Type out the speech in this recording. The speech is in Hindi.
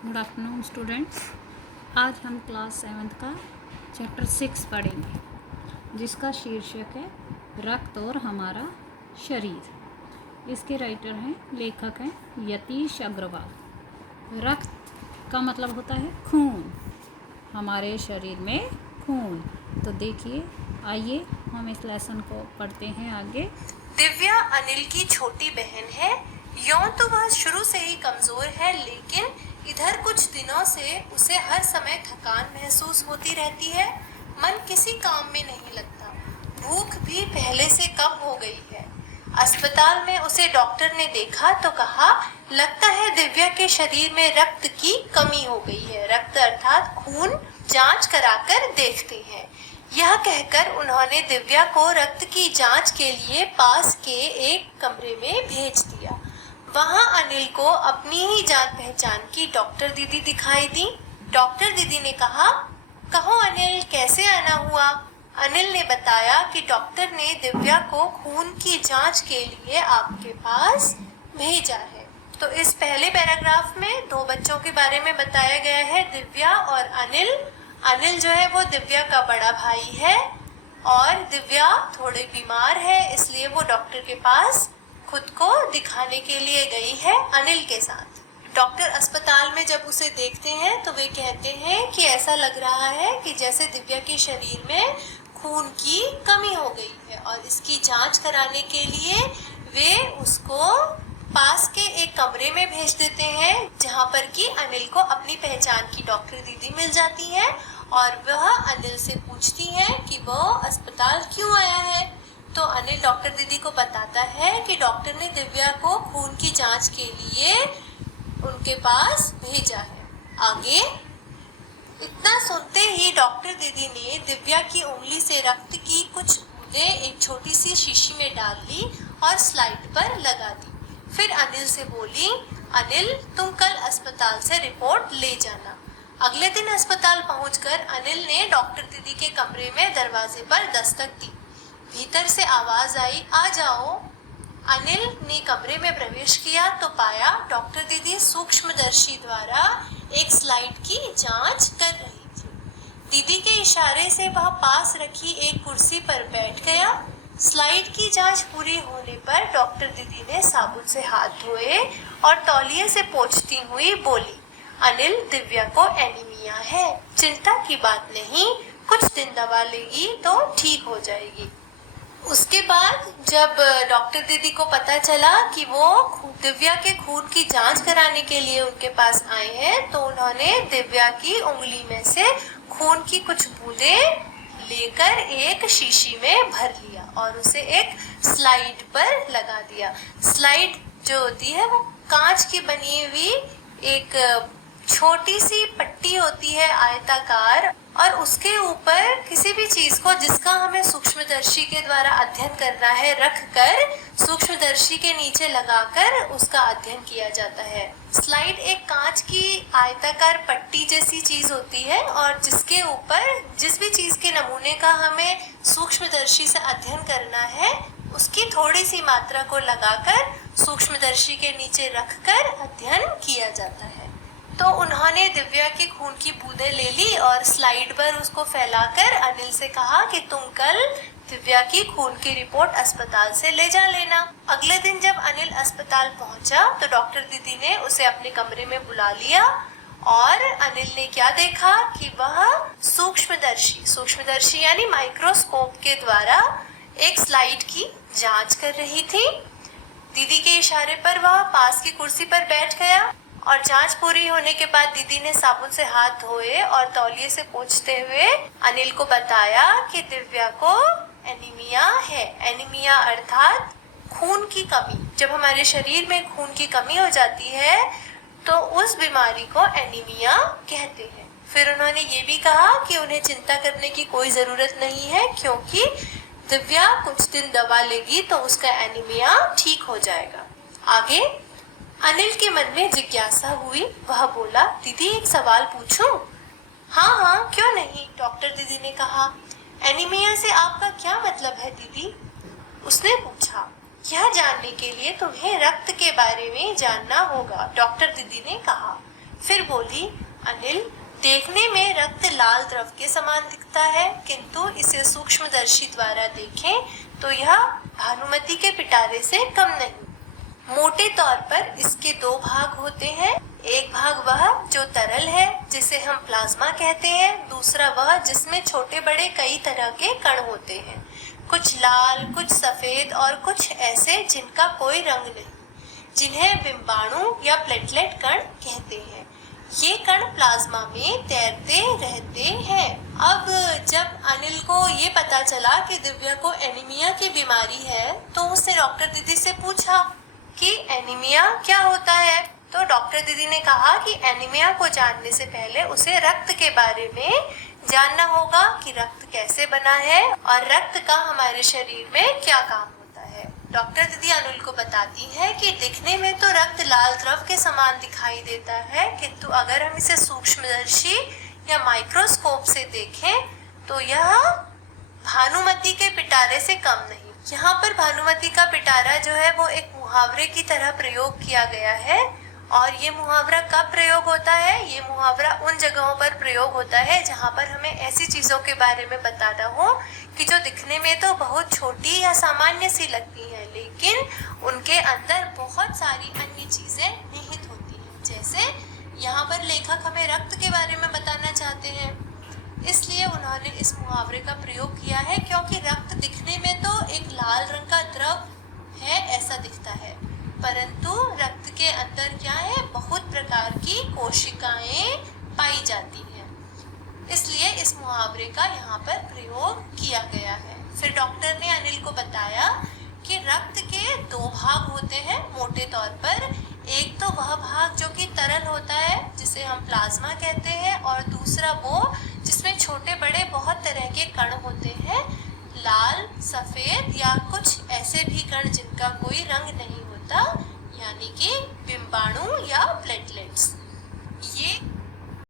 Good afternoon students. आज हम क्लास 7th का चैप्टर 6 पढ़ेंगे, जिसका शीर्षक है रक्त और हमारा शरीर। इसके राइटर हैं, लेखक हैं यतीश अग्रवाल। रक्त का मतलब होता है खून, हमारे शरीर में खून। तो देखिए, आइए हम इस लेसन को पढ़ते हैं आगे। दिव्या अनिल की छोटी बहन है। यौं तो वह शुरू से ही कमजोर है, लेकिन इधर कुछ दिनों से उसे हर समय थकान महसूस होती रहती है। मन किसी काम में नहीं लगता। भूख भी पहले से कम हो गई है। अस्पताल में उसे डॉक्टर ने देखा तो कहा, लगता है दिव्या के शरीर में रक्त की कमी हो गई है। रक्त अर्थात खून जांच कराकर देखते हैं। यह कहकर उन्होंने दिव्या को रक्त की जांच के लिए पास के एक कमरे में भेज दिया। वहां अनिल को अपनी ही जान पहचान की डॉक्टर दीदी दिखाई दी। डॉक्टर दीदी ने कहा, कहो अनिल, कैसे आना हुआ? अनिल ने बताया कि डॉक्टर ने दिव्या को खून की जांच के लिए आपके पास भेजा है। तो इस पहले पैराग्राफ में दो बच्चों के बारे में बताया गया है, दिव्या और अनिल। अनिल जो है वो दिव्या का बड़ा भाई है और दिव्या थोड़ी बीमार है, इसलिए वो डॉक्टर के पास खुद को दिखाने के लिए गई है अनिल के साथ। डॉक्टर अस्पताल में जब उसे देखते हैं तो वे कहते हैं कि ऐसा लग रहा है कि जैसे दिव्या के शरीर में खून की कमी हो गई है, और इसकी जांच कराने के लिए वे उसको पास के एक कमरे में भेज देते हैं, जहां पर कि अनिल को अपनी पहचान की डॉक्टर दीदी मिल जाती है और वह अनिल से पूछती है कि वो अस्पताल क्यों आया है। तो अनिल डॉक्टर दीदी को बताता है कि डॉक्टर ने दिव्या को खून की जांच के लिए उनके पास भेजा है। आगे इतना सुनते ही डॉक्टर दीदी ने दिव्या की उंगली से रक्त की कुछ बूंदें एक छोटी सी शीशी में डाल ली और स्लाइड पर लगा दी। फिर अनिल से बोली, अनिल, तुम कल अस्पताल से रिपोर्ट ले जाना। अगले दिन अस्पताल पहुंचकर अनिल ने डॉक्टर दीदी के कमरे में दरवाजे पर दस्तक दी। भीतर से आवाज आई, आ जाओ। अनिल ने कमरे में प्रवेश किया तो पाया डॉक्टर दीदी सूक्ष्मदर्शी द्वारा एक स्लाइड की जांच कर रही थी। दीदी के इशारे से वह पास रखी एक कुर्सी पर बैठ गया। स्लाइड की जांच पूरी होने पर डॉक्टर दीदी ने साबुन से हाथ धोए और तौलिए से पोंछती हुई बोली, अनिल, दिव्या को एनीमिया है। चिंता की बात नहीं, कुछ दिन दवा लेगी तो ठीक हो जाएगी। उसके बाद जब डॉक्टर दीदी को पता चला कि वो दिव्या के खून की जांच कराने के लिए उनके पास आए हैं, तो उन्होंने दिव्या की उंगली में से खून की कुछ बूंदें लेकर एक शीशी में भर लिया और उसे एक स्लाइड पर लगा दिया। स्लाइड जो होती है वो कांच की बनी हुई एक छोटी सी पट्टी होती है, आयताकार, और उसके ऊपर किसी भी चीज को जिसका हमें सूक्ष्मदर्शी के द्वारा अध्ययन करना है रखकर सूक्ष्मदर्शी के नीचे लगाकर उसका अध्ययन किया जाता है। स्लाइड एक कांच की आयताकार पट्टी जैसी चीज होती है और जिसके ऊपर जिस भी चीज के नमूने का हमें सूक्ष्मदर्शी से अध्ययन करना है उसकी थोड़ी सी मात्रा को लगाकर सूक्ष्मदर्शी के नीचे रखकर अध्ययन किया जाता है। तो उन्होंने दिव्या की खून की बूंदें ले ली और स्लाइड पर उसको फैलाकर अनिल से कहा कि तुम कल दिव्या की खून की रिपोर्ट अस्पताल से ले जा लेना। अगले दिन जब अनिल अस्पताल पहुंचा तो डॉक्टर दीदी ने उसे अपने कमरे में बुला लिया और अनिल ने क्या देखा कि वह सूक्ष्मदर्शी यानी माइक्रोस्कोप के द्वारा एक स्लाइड की जांच कर रही थी। दीदी के इशारे पर वह पास की कुर्सी पर बैठ गया और जांच पूरी होने के बाद दीदी ने साबुन से हाथ धोए और तौलिए से पोंछते हुए अनिल को बताया कि दिव्या को एनीमिया है। एनीमिया अर्थात खून की कमी। जब हमारे शरीर में खून की कमी हो जाती है तो उस बीमारी को एनीमिया कहते हैं। फिर उन्होंने ये भी कहा कि उन्हें चिंता करने की कोई जरूरत नहीं है, क्योंकि दिव्या कुछ दिन दवा लेगी तो उसका एनीमिया ठीक हो जाएगा। आगे अनिल के मन में जिज्ञासा हुई। वह बोला, दीदी एक सवाल पूछूं? हाँ हाँ, क्यों नहीं, डॉक्टर दीदी ने कहा। एनीमिया से आपका क्या मतलब है दीदी? उसने पूछा। यह जानने के लिए तुम्हें रक्त के बारे में जानना होगा, डॉक्टर दीदी ने कहा। फिर बोली, अनिल, देखने में रक्त लाल द्रव के समान दिखता है, किंतु इसे सूक्ष्मदर्शी द्वारा देखें तो यह भानुमति के पिटारे से कम नहीं। मोटे तौर पर इसके दो भाग होते हैं। एक भाग वह जो तरल है, जिसे हम प्लाज्मा कहते हैं। दूसरा वह जिसमें छोटे बड़े कई तरह के कण होते हैं, कुछ लाल, कुछ सफेद और कुछ ऐसे जिनका कोई रंग नहीं, जिन्हें बिंबाणु या प्लेटलेट कण कहते हैं। ये कण प्लाज्मा में तैरते रहते हैं। अब जब अनिल को ये पता चला कि दिव्या को एनीमिया की बीमारी है, तो उसने डॉक्टर दीदी से पूछा कि एनीमिया क्या होता है। तो डॉक्टर दीदी ने कहा कि एनीमिया को जानने से पहले उसे रक्त के बारे में जानना होगा कि रक्त कैसे बना है और रक्त का हमारे शरीर में क्या काम होता है। डॉक्टर दीदी अनिल को बताती है कि दिखने में तो रक्त लाल द्रव के समान दिखाई देता है, किंतु अगर हम इसे सूक्ष्मदर्शी या माइक्रोस्कोप से देखें तो यह भानुमति के पिटारे से कम नहीं। यहाँ पर भानुमति का पिटारा जो है वो एक मुहावरे की तरह प्रयोग किया गया है। और ये मुहावरा कब प्रयोग होता है? ये मुहावरा उन जगहों पर प्रयोग होता है जहाँ पर हमें ऐसी चीज़ों के बारे में बताना हो कि जो दिखने में तो बहुत छोटी या सामान्य सी लगती हैं, लेकिन उनके अंदर बहुत सारी अन्य चीज़ें निहित होती हैं। जैसे यहाँ पर लेखक हमें रक्त के बारे में बताना चाहते हैं, इसलिए उन्होंने इस मुहावरे का प्रयोग किया है, क्योंकि रक्त दिखने में तो एक लाल रंग का द्रव है ऐसा दिखता है, परंतु रक्त के अंदर क्या है, बहुत प्रकार की कोशिकाएं पाई जाती हैं। इसलिए इस मुहावरे का यहाँ पर प्रयोग किया गया है। फिर डॉक्टर ने अनिल को बताया कि रक्त के दो भाग होते हैं मोटे तौर पर। एक तो वह भाग जो कि तरल होता है, जिसे हम प्लाज्मा कहते हैं, और दूसरा वो जिसमें छोटे बड़े बहुत तरह के कण होते हैं, लाल, सफ़ेद या कुछ ऐसे भी कण जिनका कोई रंग नहीं होता, यानी कि